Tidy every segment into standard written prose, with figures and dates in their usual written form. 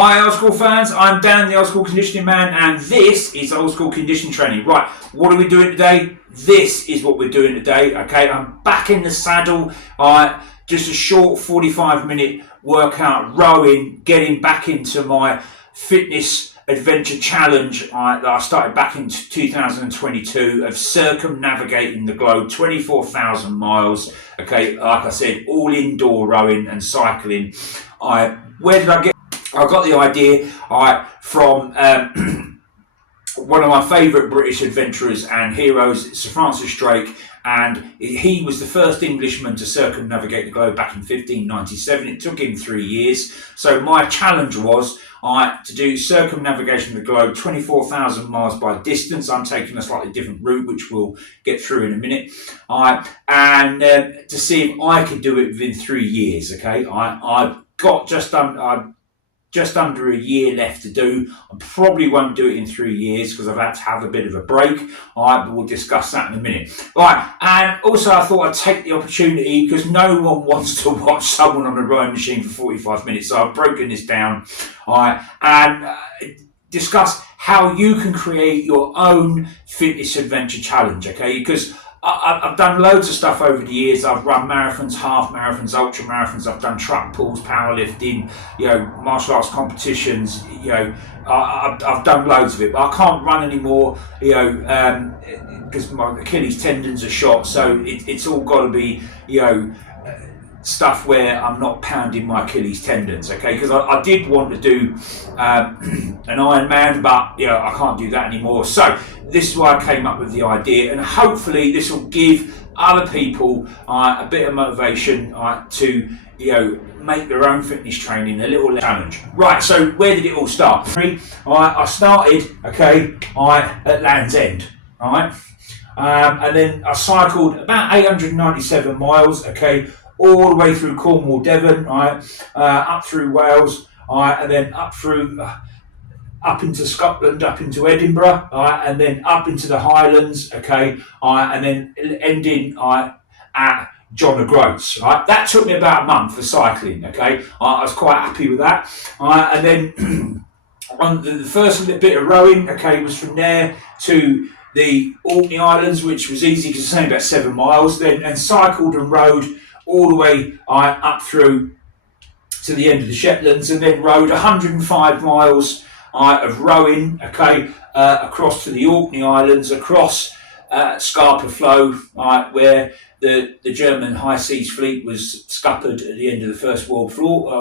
Hi Old School fans, I'm Dan the Old School Conditioning Man and this is Old School Conditioning Training. Right, what are we doing today? This is what we're doing today, okay? I'm back in the saddle, just a short 45-minute workout rowing, getting back into my fitness adventure challenge that I started back in 2022 of circumnavigating the globe, 24,000 miles, okay? Like I said, all indoor rowing and cycling. Where did I get? I got the idea from one of my favourite British adventurers and heroes, Sir Francis Drake, and he was the first Englishman to circumnavigate the globe back in 1597. It took him 3 years. So my challenge was to do circumnavigation of the globe, 24,000 miles by distance. I'm taking a slightly different route, which we'll get through in a minute, and to see if I could do it within 3 years. Okay, I've got just under a year left to do. I probably won't do it in 3 years because I've had to have a bit of a break. But we'll discuss that in a minute. And also I thought I'd take the opportunity because no one wants to watch someone on a rowing machine for 45 minutes. So I've broken this down, and discuss how you can create your own fitness adventure challenge, okay? Because I've done loads of stuff over the years. I've run marathons, half marathons, ultra marathons. I've done truck pulls, powerlifting, martial arts competitions. I've done loads of it, but I can't run anymore. Because my Achilles tendons are shot. So it's all got to be, stuff where I'm not pounding my Achilles tendons, okay? Because I did want to do an Ironman, but I can't do that anymore. So this is why I came up with the idea, and hopefully this will give other people a bit of motivation to make their own fitness training a little challenge. Right, so where did it all start? I started, at Land's End, and then I cycled about 897 miles, all the way through Cornwall, Devon, up through Wales, and then up into Scotland, up into Edinburgh, and then up into the Highlands, and then ending at John O'Groats. That took me about a month for cycling, I was quite happy with that. And then on the first little bit of rowing, was from there to the Orkney Islands, which was easy because it's only about 7 miles, and cycled and rowed all the way up through to the end of the Shetlands, and then rowed 105 miles of rowing, across to the Orkney Islands, across Scapa Flow, where the German High Seas Fleet was scuppered at the end of the First World War.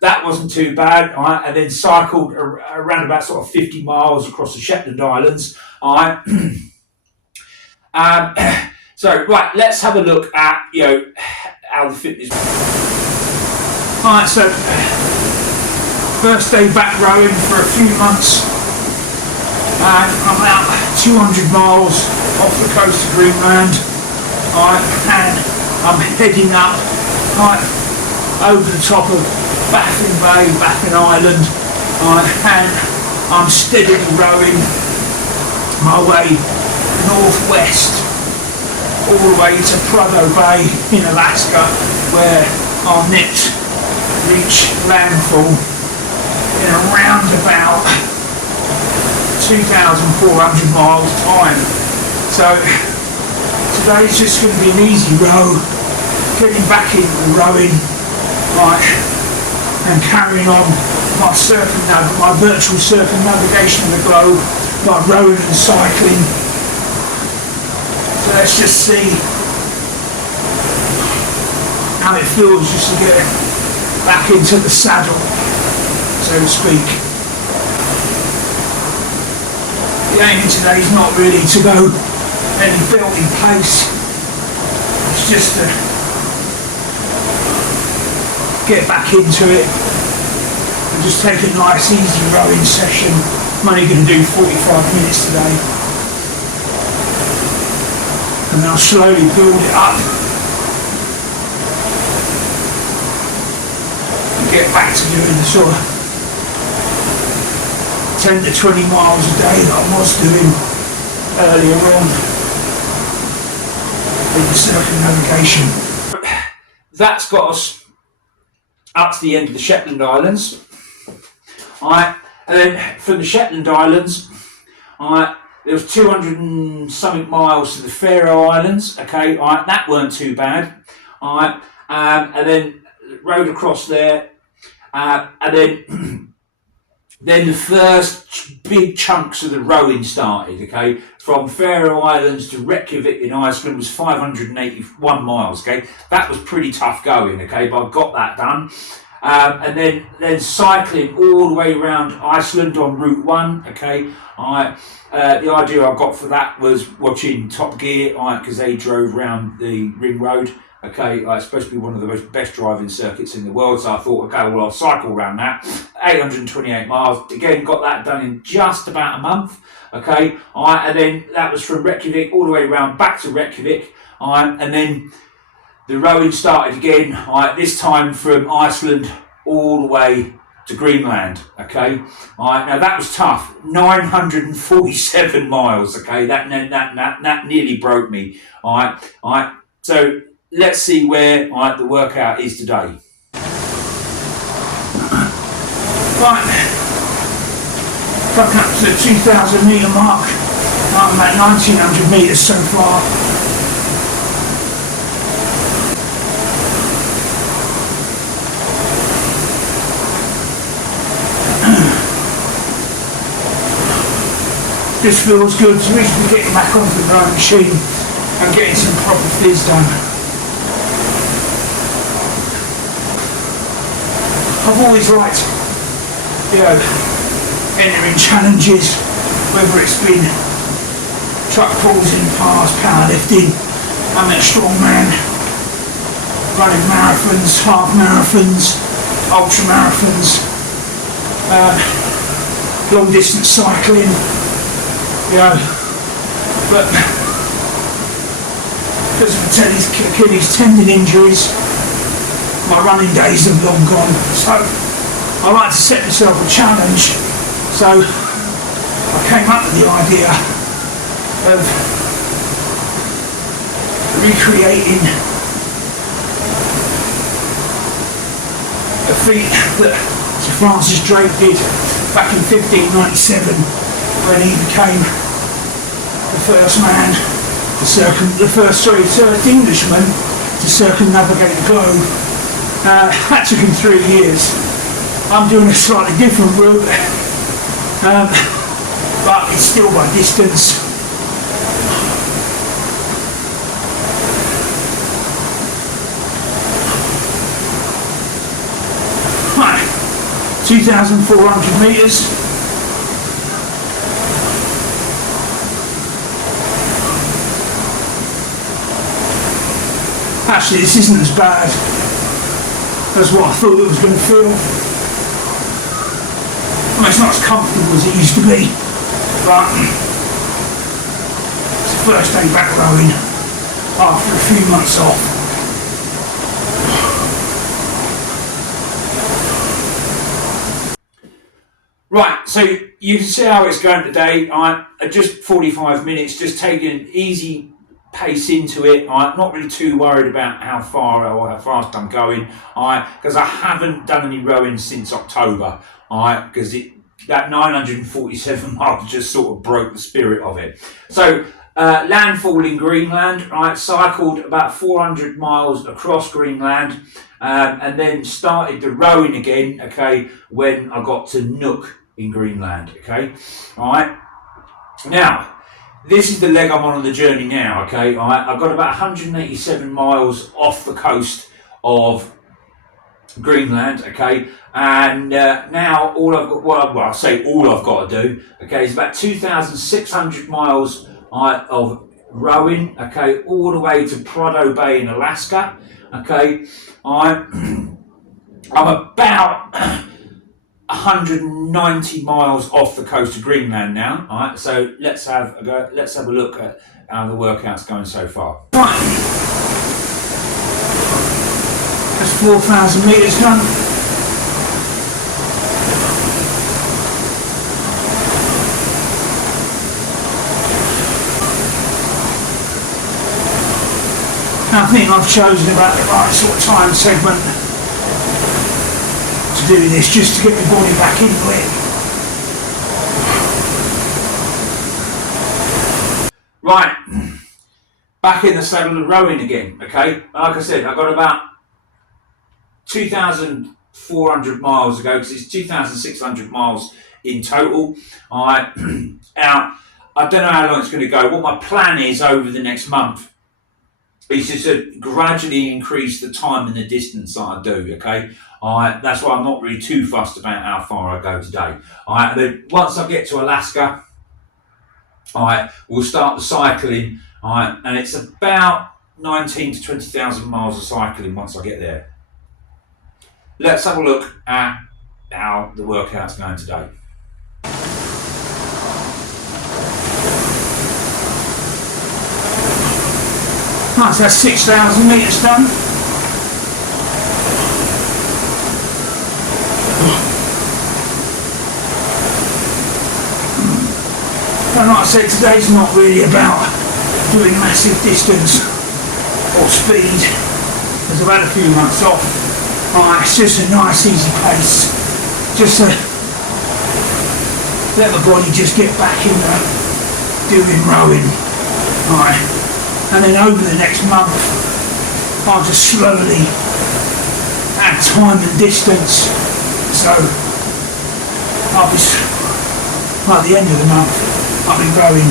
That wasn't too bad. And then cycled around about sort of 50 miles across the Shetland Islands. So, right, let's have a look at, how the fitness... So, first day back rowing for a few months, and I'm about 200 miles off the coast of Greenland, and I'm heading up over the top of Baffin Bay, Baffin Island, and I'm steadily rowing my way northwest, all the way to Prudhoe Bay in Alaska, where our nets reach landfall in around about 2,400 miles time. So today's just going to be an easy row, getting back into the rowing, and carrying on my virtual circumnavigation of the globe by rowing and cycling. So let's just see how it feels just to get back into the saddle, so to speak. The aim today is not really to go any building pace, it's just to get back into it and just take a nice easy rowing session. I'm only going to do 45 minutes today, and then I'll slowly build it up and get back to doing the sort of 10 to 20 miles a day that I was doing earlier on in the circumnavigation. That's got us up to the end of the Shetland Islands. Alright, and then from the Shetland Islands, alright, there was 200 and something miles to the Faroe Islands. Okay, alright, that weren't too bad. Alright, and then rode across there, and then then the first big chunks of the rowing started. Okay, from Faroe Islands to Reykjavik in Iceland was 581 miles. Okay, that was pretty tough going. Okay, but I got that done. And then cycling all the way around Iceland on Route 1. Okay, the idea I got for that was watching Top Gear, because they drove around the ring road. Okay, it's supposed to be one of the best driving circuits in the world, so I thought, okay, well, I'll cycle around that. 828 miles. Again, got that done in just about a month. Okay, and then that was from Reykjavik all the way around back to Reykjavik. And then the rowing started again, this time from Iceland all the way to Greenland. Okay, now that was tough. 947 miles. Okay, that nearly broke me. So let's see where the workout is today. Right, coming up to the 2,000 metre mark. I'm at 1,900 metres so far. This feels good, so we should be getting back onto the rowing machine and getting some proper fizz done. I've always liked, entering challenges, whether it's been truck pulls in the past, powerlifting. I'm a strong man, running marathons, half marathons, ultra marathons, long distance cycling. But because of Achilles tendon injuries, my running days have long gone. So I like to set myself a challenge. So I came up with the idea of recreating a feat that Sir Francis Drake did back in 1597 when he became the first man first Englishman to circumnavigate the globe. That took him 3 years. I'm doing a slightly different route, but it's still by distance. Right, 2,400 metres. Actually, this isn't as bad as what I thought it was going to feel. I mean, it's not as comfortable as it used to be, but it's the first day back rowing after a few months off. Right, so you can see how it's going today. Just 45 minutes, just taking an easy pace into it. I'm not really too worried about how far or how fast I'm going, because I haven't done any rowing since October, because that 947 miles just sort of broke the spirit of it. So landfall in Greenland, cycled about 400 miles across Greenland, and then started the rowing again, okay, when I got to Nuuk in Greenland, okay, Now, this is the leg I'm on the journey now, okay? I've got about 187 miles off the coast of Greenland, okay? And now all I've got, well, I say all I've got to do, okay, is about 2,600 miles of rowing, okay, all the way to Prudhoe Bay in Alaska, okay? I'm about 190 miles off the coast of Greenland now. So let's have a go. Let's have a look at how the workout's going so far. Right, that's 4,000 metres done. I think I've chosen about the right sort of time segment. to do this just to get the body back into it. Right, back in the saddle of rowing again, okay? Like I said, I got about 2,400 miles ago, because it's 2,600 miles in total. Now, I don't know how long it's going to go. What my plan is over the next month is just to gradually increase the time and the distance that I do, okay? That's why I'm not really too fussed about how far I go today. And then once I get to Alaska, we'll start the cycling, and it's about 19 to 20,000 miles of cycling once I get there. Let's have a look at how the workout's going today. Right, so that's 6,000 metres done. And like I said, today's not really about doing massive distance or speed, because I've had a few months off. It's just a nice easy pace, just to let the body just get back into doing rowing. And then over the next month I'll just slowly add time and distance, so I'll be, by the end of the month, I'll be rowing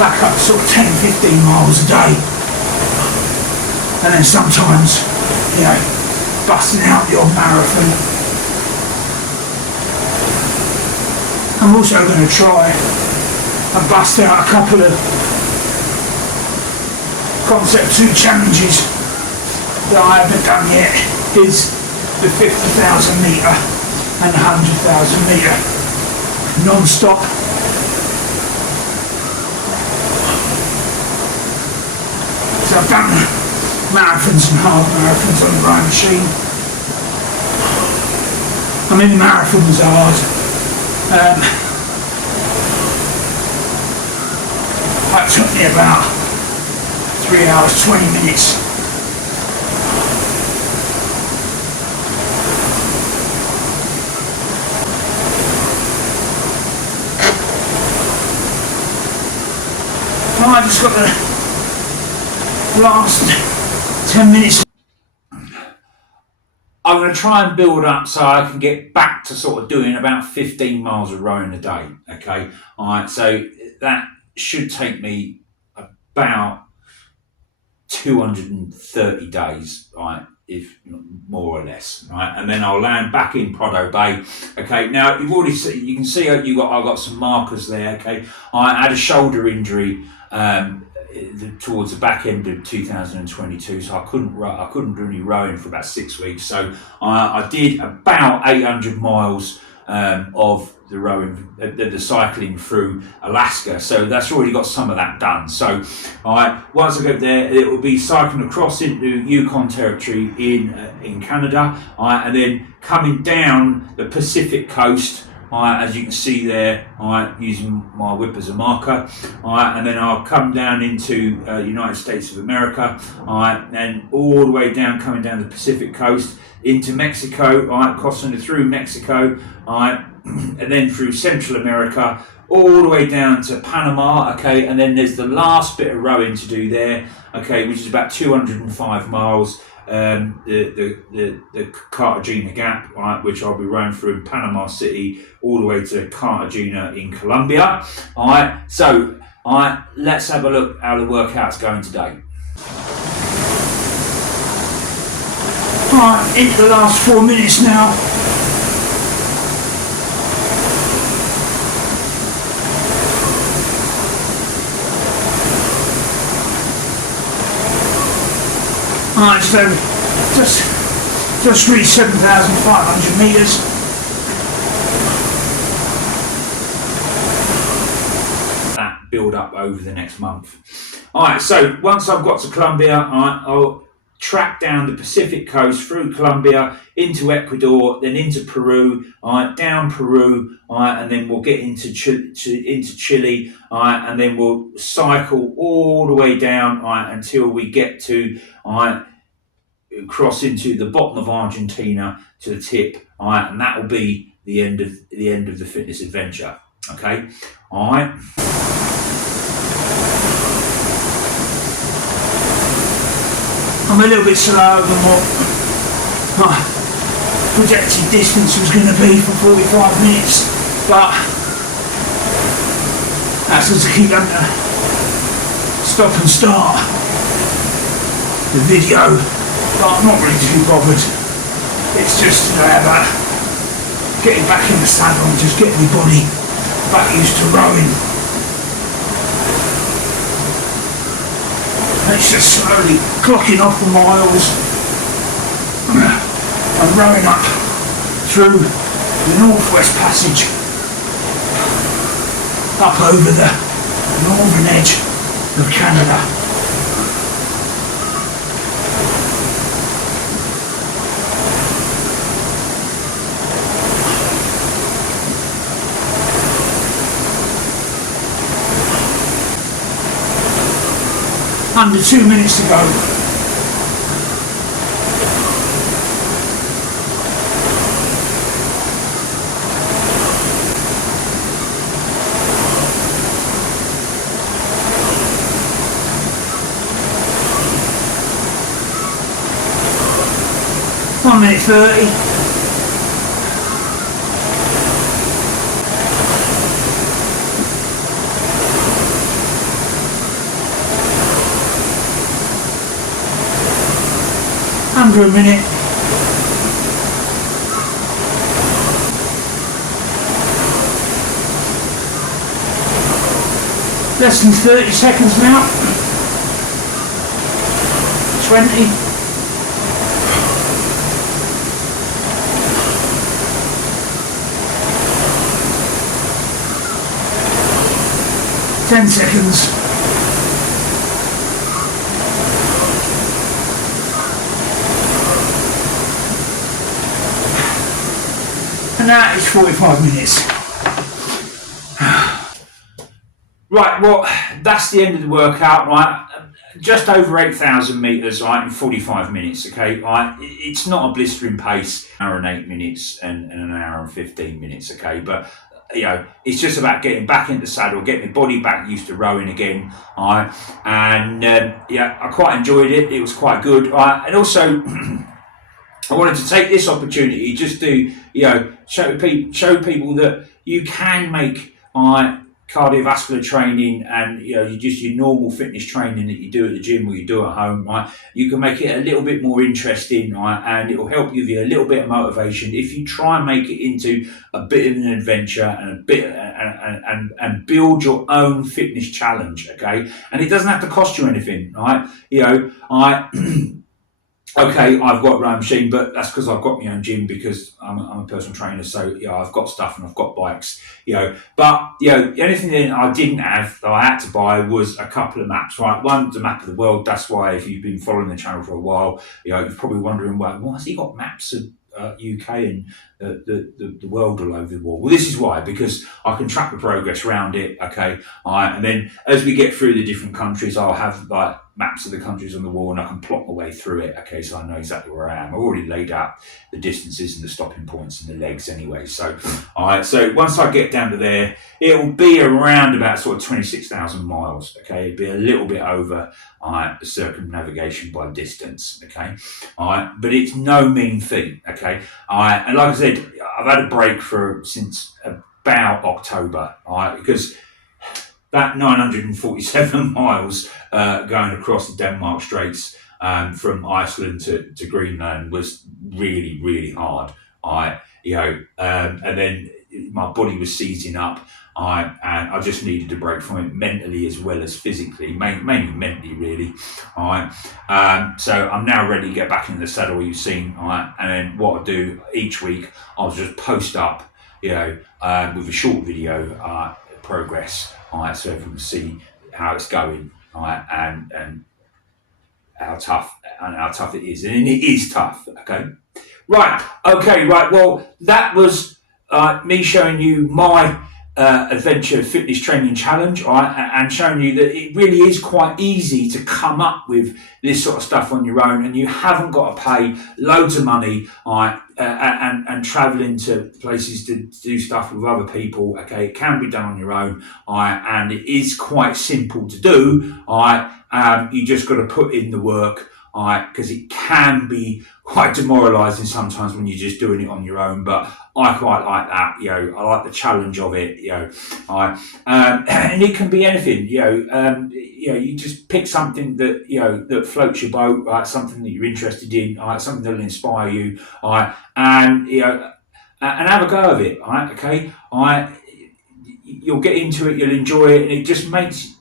back up sort of 10-15 miles a day, and then sometimes, busting out the odd marathon. I'm also going to try and bust out a couple of Concept 2 challenges that I haven't done yet, is the 50,000 metre and the 100,000 metre non-stop. So I've done marathons and half marathons on the rowing machine. I mean, the marathon was hard. That took me about 3 hours, 20 minutes. I just got the last 10 minutes. I'm going to try and build up so I can get back to sort of doing about 15 miles of rowing a day, okay? So that should take me about 230 days, right, if more or less, right? And then I'll land back in Prado Bay. Okay, now you've already seen, you can see I've got some markers there. Okay, I had a shoulder injury towards the back end of 2022, so I couldn't do any rowing for about 6 weeks. So I did about 800 miles of the rowing, the cycling through Alaska. So that's already got some of that done. So once I get there, it will be cycling across into Yukon territory in Canada, and then coming down the Pacific coast, as you can see there, using my whip as a marker, and then I'll come down into United States of America, and all the way down, coming down the Pacific coast into Mexico, crossing through Mexico, and then through Central America, all the way down to Panama, okay, and then there's the last bit of rowing to do there, okay, which is about 205 miles, the Cartagena Gap, right, which I'll be rowing through in Panama City, all the way to Cartagena in Colombia. So let's have a look how the workout's going today. Into the last 4 minutes now. So just reached 7,500 metres. That build up over the next month. So once I've got to Colombia, I'll track down the Pacific coast through Colombia into Ecuador, then into Peru, down Peru, and then we'll get into Chile, and then we'll cycle all the way down until we get to cross into the bottom of Argentina to the tip. All right, and that will be the end of the fitness adventure. Okay, all right. I'm a little bit slower than what my projected distance was going to be for 45 minutes, but that's because I keep having to stop and start the video, but I'm not really too bothered. It's just about getting back in the saddle and just getting my body back used to rowing. It's just slowly clocking off the miles and rowing up through the Northwest Passage, up over the northern edge of Canada. Under 2 minutes to go. One minute 30. Under a minute. Less than 30 seconds now. 20. 10 seconds. And that is 45 minutes. Right, well, that's the end of the workout, right? Just over 8,000 metres, right, in 45 minutes, okay? Right? It's not a blistering pace, an hour and 8 minutes and an hour and 15 minutes, okay? But, you know, it's just about getting back into the saddle, getting the body back used to rowing again, all right? And, yeah, I quite enjoyed it. It was quite good. Right? And also, I wanted to take this opportunity just to, you know, show people that you can make cardiovascular training and, you know, your normal fitness training that you do at the gym or you do at home, right? You can make it a little bit more interesting, right? And it will help give you a little bit of motivation if you try and make it into a bit of an adventure and a bit and build your own fitness challenge, okay? And it doesn't have to cost you anything, right? You know, okay, I've got a rowing machine, but that's because I've got my own gym because I'm a personal trainer. So, you know, I've got stuff and I've got bikes, you know. But, you know, the only thing that I didn't have that I had to buy was a couple of maps, right? One's a map of the world. That's why if you've been following the channel for a while, you know, you're probably wondering, well, why has he got maps of UK and the world all over the wall? Well, this is why, because I can track the progress around it, okay? And then as we get through the different countries, I'll have like maps of the countries on the wall and I can plot my way through it, okay? So I know exactly where I am. I've already laid out the distances and the stopping points and the legs anyway. So, so once I get down to there, it will be around about sort of 26,000 miles, okay? It'll be a little bit over the circumnavigation by distance, okay? But it's no mean feat, okay? And like I said, I've had a break since about October, because that 947 miles going across the Denmark Straits from Iceland to Greenland was really, really hard. And then my body was seizing up, and I just needed a break from it mentally as well as physically, mainly mentally, really. So I'm now ready to get back into the saddle. You've seen, and then what I do each week, I'll just post up, with a short video progress. So everyone can see how it's going, and how tough it is, and it is tough. Okay, right. Well, that was me showing you my adventure fitness training challenge, right, and showing you that it really is quite easy to come up with this sort of stuff on your own, and you haven't got to pay loads of money, right, and traveling to places to do stuff with other people. Okay, it can be done on your own, right, and it is quite simple to do. Right, you just got to put in the work. Because it can be quite demoralising sometimes when you're just doing it on your own, but I quite like that. I like the challenge of it. And it can be anything. You just pick something that that floats your boat, right? Something that you're interested in, right? Something that'll inspire you, right? And and have a go of it, right? Okay, you'll get into it, you'll enjoy it, and it just makes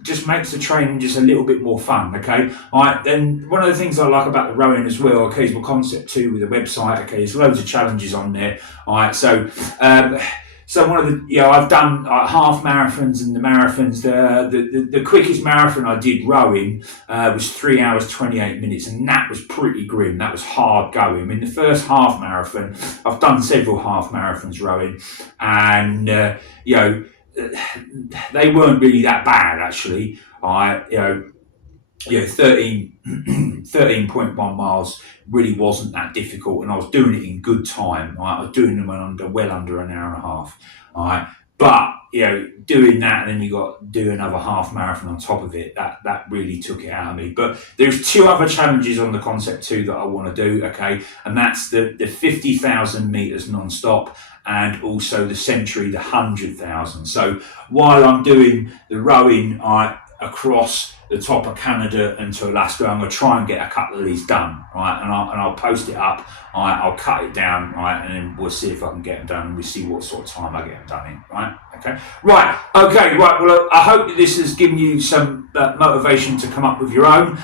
the training just a little bit more fun. Okay, all right. Then one of the things I like about the rowing as well, okay, is my concept 2 with the website. Okay, there's loads of challenges on there. All right, so one of the I've done half marathons and the marathons. The quickest marathon I did rowing was 3 hours 28 minutes, and that was pretty grim. That was hard going. I mean, the first half marathon, I've done several half marathons rowing, and they weren't really that bad actually. 13.1 miles really wasn't that difficult, and I was doing it in good time. Right? I was doing them well under an hour and a half. Right? But doing that, and then you got to do another half marathon on top of it. That really took it out of me. But there's 2 other challenges on the concept 2 that I want to do. Okay, and that's the 50,000 meters non-stop, and also the century, the 100,000. So while I'm doing the rowing, across the top of Canada and to Alaska, I'm going to try and get a couple of these done, right? And I'll post it up, right? I'll cut it down, right? And then we'll see if I can get them done, and we'll see what sort of time I get them done in, right? Okay, right. Well, I hope that this has given you some motivation to come up with your own,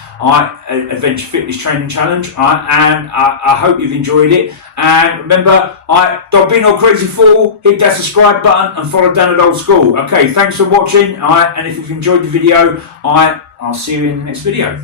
adventure fitness training challenge, and I hope you've enjoyed it. And remember, don't be no crazy fool. Hit that subscribe button and follow Dan at Old School. Okay, thanks for watching. And if you've enjoyed the video, I'll see you in the next video.